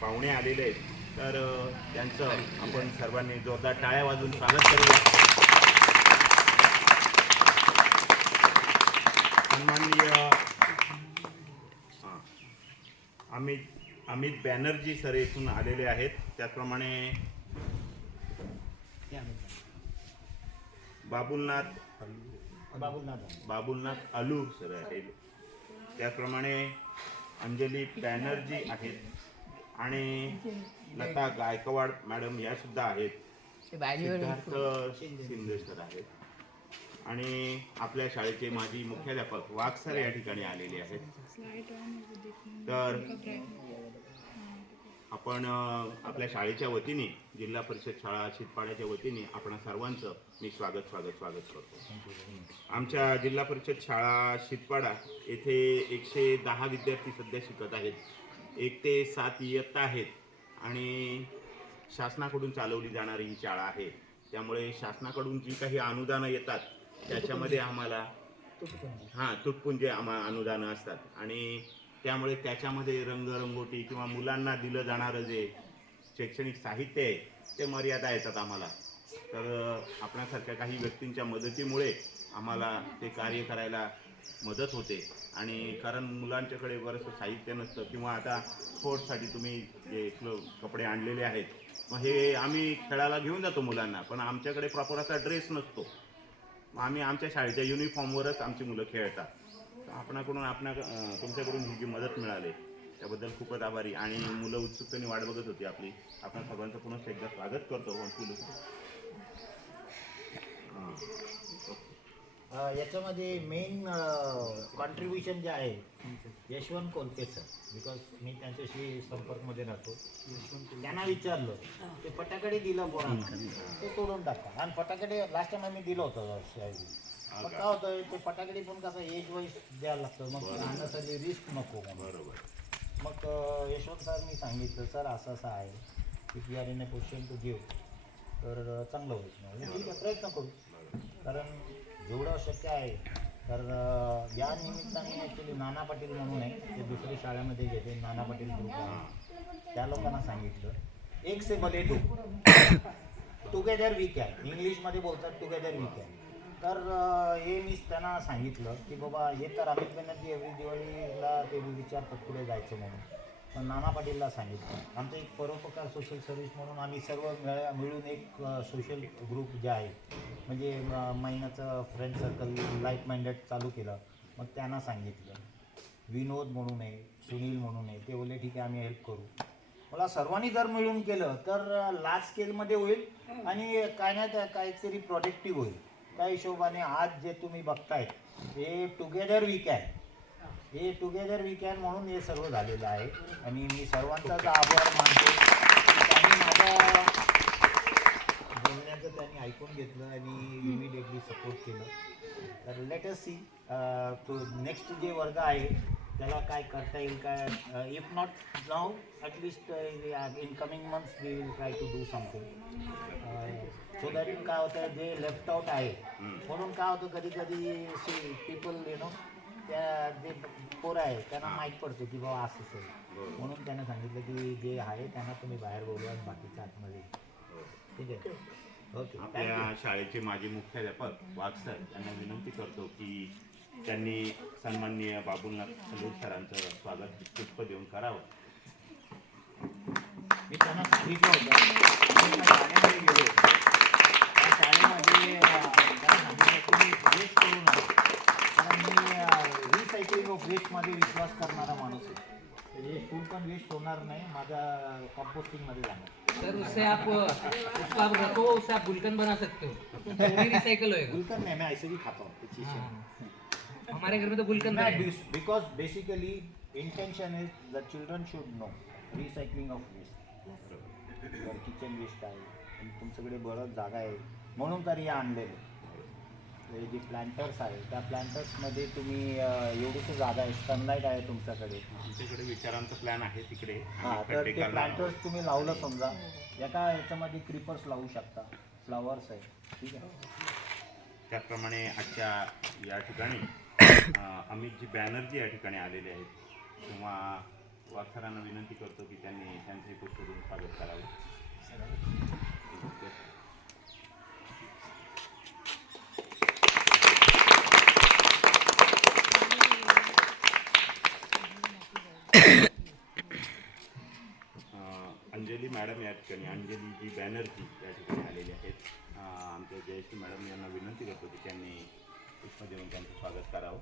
पाहुणे आलेले आहेत, तर त्यांचं आपण सर्वांनी जोरदार टाळ्या वाजवून स्वागत करूया. सन्माननीय अमित बॅनर्जी सर इथून आलेले आहेत. त्याचप्रमाणे बाबुलनाथ अलू सर आहेत. त्याचप्रमाणे अंजली बॅनर्जी आहेत आणि लता गायकवाड मॅडम या सुद्धा आहेत. सिद्धार्थ शिंदे सर आहेत आणि आपल्या शाळेचे माजी मुख्याध्यापक वाघ सर या ठिकाणी आलेले आहेत. तर आपण आपल्या शाळेच्या वतीने, जिल्हा परिषद शाळा शितपाड्याच्या वतीने आपण सर्वांचं मी स्वागत करतो. आमच्या जिल्हा परिषद शाळा शितपाडा येथे 110 विद्यार्थी सध्या शिकत आहेत. 1 ते 7 इयत्ता आहेत आणि शासनाकडून चालवली जाणारी ही शाळा आहे. त्यामुळे शासनाकडून जी काही अनुदानं येतात त्याच्यामध्ये आम्हाला तुटपुंजे अनुदानं असतात आणि त्यामुळे त्याच्यामध्ये रंगरंगोटी किंवा मुलांना दिलं जाणारं जे शैक्षणिक साहित्य आहे ते मर्यादा येतात आम्हाला. तर आपणासारख्या काही व्यक्तींच्या मदतीमुळे आम्हाला ते कार्य करायला मदत होते. आणि कारण मुलांच्याकडे बरंचसं साहित्य नसतं किंवा आता स्पोर्ट्ससाठी तुम्ही जे कपडे आणलेले आहेत, मग हे आम्ही खेळायला घेऊन जातो मुलांना, पण आमच्याकडे प्रॉपर असा ड्रेस नसतो. आम्ही आमच्या शाळेच्या युनिफॉर्मवरच आमची मुलं खेळतात. आपणाकडून तुमच्याकडून ही जी मदत मिळाली त्याबद्दल खूपच आभारी. आणि मुलं उत्सुकतेने वाट बघत होती आपली. आपण सर्वांचं पुन्हा एकदा स्वागत करतो. याच्यामध्ये मेन कॉन्ट्रीब्युशन जे आहे यशवंत कोलते सर, बिकॉज मी त्यांच्याशी संपर्कमध्ये राहतो. त्यांना विचारलं ते फटाकडे दिलं पोरांना, ते तोडून टाका. आणि फटाकडे लास्ट टाइम आम्ही दिलं होतं शाळेत. मग काय होतं ते फटाकडे पण कसं एज वाईज द्यायला लागतं, मग आणण्यासाठी रिस्क नको. बरोबर. मग यशवंत सर मी सांगितलं सर असं आहे, if you are in a position to give तर चांगलं होईल. ठीक आहे, प्रयत्न करू. कारण जेवढं शक्य आहे. तर या निमित्ताने ॲक्च्युली नाना पाटील म्हणून आहे, ते दुसऱ्या शाळेमध्ये घेते, नाना पाटील ग्रुप आहे, त्या लोकांना सांगितलं एक से भले दो, टुगेदर वी कॅन, इंग्लिशमध्ये बोलतात टुगेदर वी कॅन. तर हे मी त्यांना सांगितलं की बाबा हे तर अमित बॅनर्जी एवढी दिवाळीला ते विचारतात पुढे जायचं म्हणून. पण नाना पाटीलला सांगितलं आमचं एक परोपकार सोशल सर्व्हिस म्हणून आम्ही सर्व मिळून एक सोशल ग्रुप जे आहे, म्हणजे महिन्याचं फ्रेंड सर्कल लाईक माइंडेड चालू केलं. मग त्यांना सांगितलं विनोद म्हणून आहे, सुनील म्हणून आहे, ते बोलले ठीक आहे आम्ही हेल्प करू. मला सर्वांनी जर मिळून केलं तर लार्ज स्केलमध्ये होईल आणि काय नाही काहीतरी प्रोडक्टिव्ह होईल. त्या हिशोबाने आज जे तुम्ही बघताय हे टुगेदर वी कॅन, हे टुगेदर वी कॅन म्हणून हे सर्व झालेलं आहे. आणि मी सर्वांचाच आभार मानतो. त्यांनी माझ्या बोलण्याचं त्यांनी ऐकून घेतलं आणि इमिडिएटली सपोर्ट केलं. तर लेट अस सी तो नेक्स्ट जे वर्ग आहे त्याला काय करता येईल काय. If not now at least in coming months we will try to do something so that काय होतं जे लेफ्ट आउट आहे. म्हणून काय होतं कधी कधी पीपल त्या जे पोरं आहे त्यांना माहीत पडतं की बाबा असं असेल. म्हणून त्यानं सांगितलं की जे आहे त्यांना तुम्ही बाहेर बोलवा, बाकीच्या आतमध्ये. ठीक आहे, ओके. आपल्या शाळेचे माजी मुख्याध्यापक वाघ सर यांना विनंती करतो की त्यांनी सन्माननीय बाबुलनाथ अलू सरांचं स्वागत पुष्प देऊन करावं. मी त्यांना सांगितलं होतं शाळेमध्ये गेलो त्या शाळेमध्ये त्यांना सांगितलं तुम्ही वेस्ट करू नका, कारण मी रिसायकलिंग ऑफ वेस्टमध्ये विश्वास करणारा माणूस आहे. हे फूड पण वेस्ट होणार नाही, माझा कंपोस्टिंगमध्ये जाणार. सर उससे आप रखो, उससे आप गुलकंद बना सकते हो, तो भी रिसाइकल होएगा. गुलकंद नहीं, मैं ऐसे भी खाता हूँ. हमारे घर में तो गुलकंद है. Because basically intention is the children should know recycling of waste. तर किचन वेस्ट आहे आणि तुमच्याकडे बरंच जागा आहे म्हणून तर हे आणलेलं. जे प्लांटर्स आहे त्या प्लांटर्समध्ये तुम्ही एवढीशी जागा आहे, सनलाईट आहे तुमच्याकडे. तुमच्याकडे विचारांचा प्लॅन आहे तिकडे. हां, तर ते प्लांटर्स तुम्ही लावलं समजा, याच्यामध्ये क्रीपर्स लावू शकता, फ्लावर्स आहे. ठीक आहे. त्याचप्रमाणे आजच्या या ठिकाणी अमितजी बॅनर्जी या ठिकाणी आलेले आहेत किंवा वारसरांना विनंती करतो की त्यांनी त्यांचे पुष्पगुच्छ स्वागत करावे. अंजली मॅडम या ठिकाणी, अंजलीजी बॅनर्जी या ठिकाणी आलेले आहेत. आमच्या जयश्री मॅडम यांना विनंती करतो की त्यांनी पुष्प देऊन त्यांचं स्वागत करावं.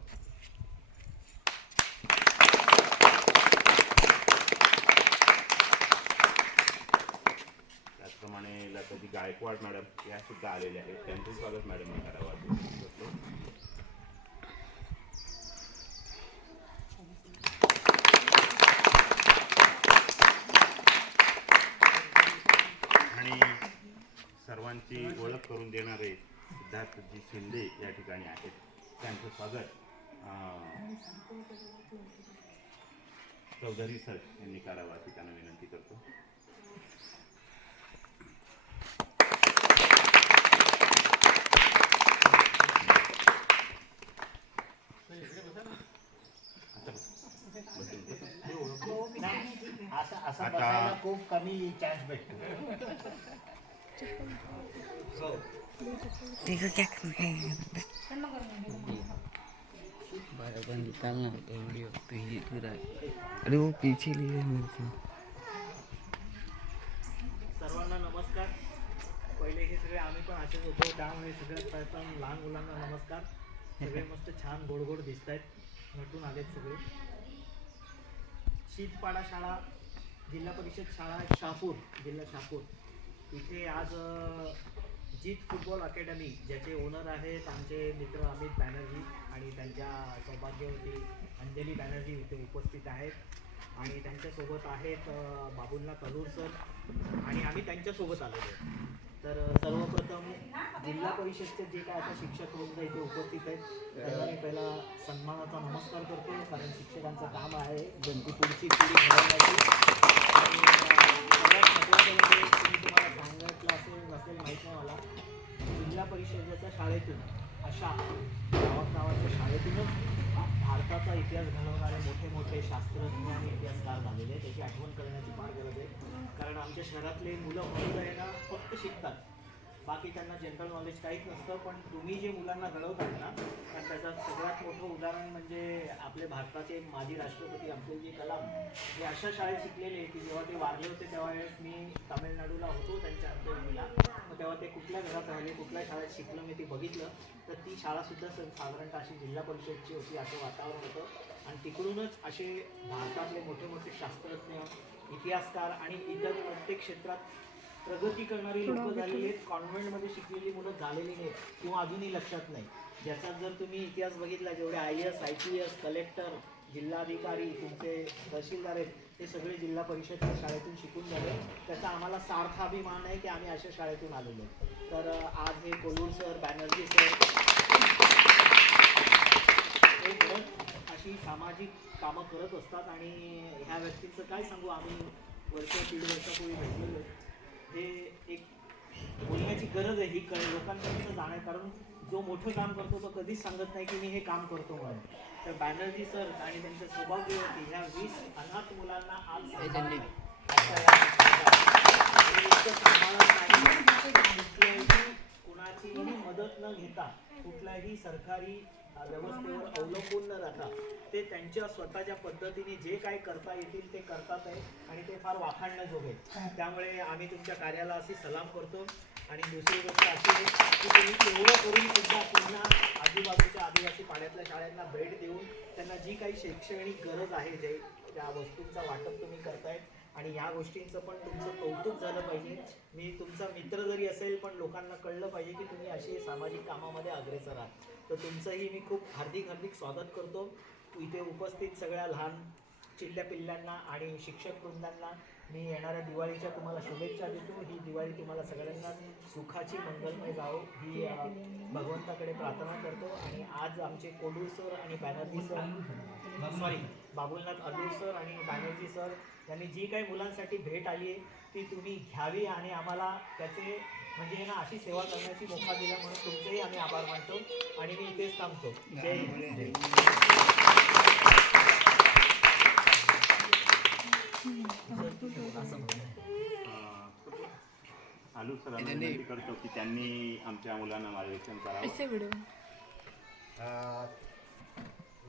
त्याचप्रमाणे लताजी गायकवाड मॅडम या सुद्धा आलेल्या आहेत. त्यांचं स्वागत मॅडमने करावं असं विनंती करतो. आणि सर्वांची ओळख करून देणारे सिद्धार्थजी शिंदे या ठिकाणी आहेत. त्यांचं स्वागत चौधरी सर यांनी करावं अशी त्यांना विनंती करतो. असा बसायला खूप कमी चान्स भेटतो. निकालना वीडियो तो ही पूरा अरे वो पीछे लिए मेरे को. सर्वांना नमस्कार. पहिले हे सगळे आम्ही पण असेच होतो त्यामुळे सगळ्यात प्रथम लहान मुलांना नमस्कार. सगळे मस्त छान गोड गोड दिसत आहेत, नटून आलेत सगळे. शीतपाडा शाळा, जिल्हा परिषद शाळा शहापूर, जिल्हा शहापूर इथे आज जीत फुटबॉल अकॅडमी ज्याचे ओनर आहेत आमचे मित्र अमित बॅनर्जी आणि त्यांच्या सौभाग्यवती अंजली बॅनर्जी इथे उपस्थित आहेत. आणि त्यांच्यासोबत आहेत बाबुलनाथ कलूर सर आणि आम्ही त्यांच्यासोबत आलेलो आहे. तर सर्वप्रथम जिल्हा परिषदचे जे काय आता शिक्षक वृंद इथे उपस्थित आहेत त्यांना मी पहिला सन्मानाचा नमस्कार करतो, कारण शिक्षकांचं काम आहे जनती पुढची पिढी घडवण्याची. आणि सगळ्यात महत्त्वाचं म्हणजे तुम्ही तुम्हाला सांगितलं असेल नसेल माहीत नाही मला, जिल्हा परिषदेच्या शाळेतून अशा गावागावाच्या शाळेतूनच भारताचा इतिहास घडवणारे मोठे मोठे शास्त्रज्ञ आणि इतिहासकार झालेले आहेत. त्याची आठवण करण्याची फार गरज आहे, कारण आमच्या शहरातले मुलं मुलं फक्त शिकतात, बाकी त्यांना जनरल नॉलेज काहीच नसतं. पण तुम्ही जे मुलांना घडवतात ना, तर त्याचं सगळ्यात मोठं उदाहरण म्हणजे आपले भारताचे माजी राष्ट्रपती अब्दुल कलाम हे अशा शाळेत शिकलेले की जेव्हा ते वारले होते त्यावेळेस मी तामिळनाडूला होतो त्यांच्या अंत्यविधीला. मग तेव्हा ते कुठल्या घरात राहिले, कुठल्या शाळेत शिकलं मी ते बघितलं. तर ती शाळासुद्धा साधारणतः अशी जिल्हा परिषदची होती, असं वातावरण होतं. आणि तिकडूनच असे भारतातले मोठे मोठे शास्त्रज्ञ, इतिहासकार आणि इतर प्रत्येक क्षेत्रात प्रगती करणारी लोक झालेली आहेत. कॉन्व्हेंटमध्ये शिकलेली मुलं झालेली नाहीत किंवा अजूनही लक्षात नाही. ज्याच्यात जर तुम्ही इतिहास बघितला, जेवढे IAS, IPS, कलेक्टर, जिल्हाधिकारी, तुमचे तहसीलदार आहेत ते सगळे जिल्हा परिषद शाळेतून शिकून झाले. त्याचा आम्हाला सार्थ अभिमान आहे की आम्ही अशा शाळेतून आलेलो. तर आज हे कोलूर सर, बॅनर्जी सर हे बरंच अशी सामाजिक कामं करत असतात. आणि ह्या व्यक्तींचं काय सांगू, आम्ही दीड वर्षापूर्वी भेटलेलो. हे एक बोलण्याची गरज आहे, ही लोकांपर्यंत जाणे, कारण जो मोठं काम करतो तो कधीच सांगत नाही की मी हे काम करतो म्हणून. तर बॅनर्जी सर आणि त्यांचं सौभाग्य होती ह्या 20 अनाथ मुलांना आज कुणाचीही मदत न घेता, कुठल्याही सरकारी व्यवस्थेवर अवलंबून न राहता ते त्यांच्या स्वतःच्या पद्धतीने जे काही करता येतील ते करतात आहे आणि ते फार वाखाणण्याजोगे. त्यामुळे आम्ही तुमच्या कार्याला अशी सलाम करतो. आणि दुसरी गोष्ट अशी आहे की तुम्ही एवढं करून सुद्धा पुन्हा आजूबाजूच्या आदिवासी पाड्यातल्या शाळांना भेट देऊन त्यांना जी काही शैक्षणिक गरज आहे जे त्या वस्तूंचा वाटप तुम्ही करतायत. आणि या गोष्टींचं पण तुमचं कौतुक झालं पाहिजे. मी तुमचा मित्र जरी असेल पण लोकांना कळलं पाहिजे की तुम्ही असे सामाजिक कामामध्ये अग्रेसर आहात. तर तुमचंही मी खूप हार्दिक स्वागत करतो. इथे उपस्थित सगळ्या लहान चिल्ल्या पिल्ल्यांना आणि शिक्षक वृंदांना मी येणाऱ्या दिवाळीच्या तुम्हाला शुभेच्छा देतो. ही दिवाळी तुम्हाला सगळ्यांना सुखाची, मंगलमय जावो ही भगवंताकडे प्रार्थना करतो. आणि आज आमचे कोलूर सर आणि बॅनर्जी सर, बाबुलनाथ अलूर सर आणि बॅनर्जी सर यांनी जी काही मुलांसाठी भेट आली आहे ती तुम्ही घ्यावी आणि आम्हाला त्याचे म्हणजे ना अशी सेवा करण्याची मोका दिला म्हणून तुमचेही आम्ही आभार मानतो. आणि मी इथेच थांबतो. जय हिंद. आलू सरांना विनंती करतो की त्यांनी आमच्या मुलांना मार्गदर्शन करावं.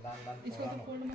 लहान लहान पोरांनो,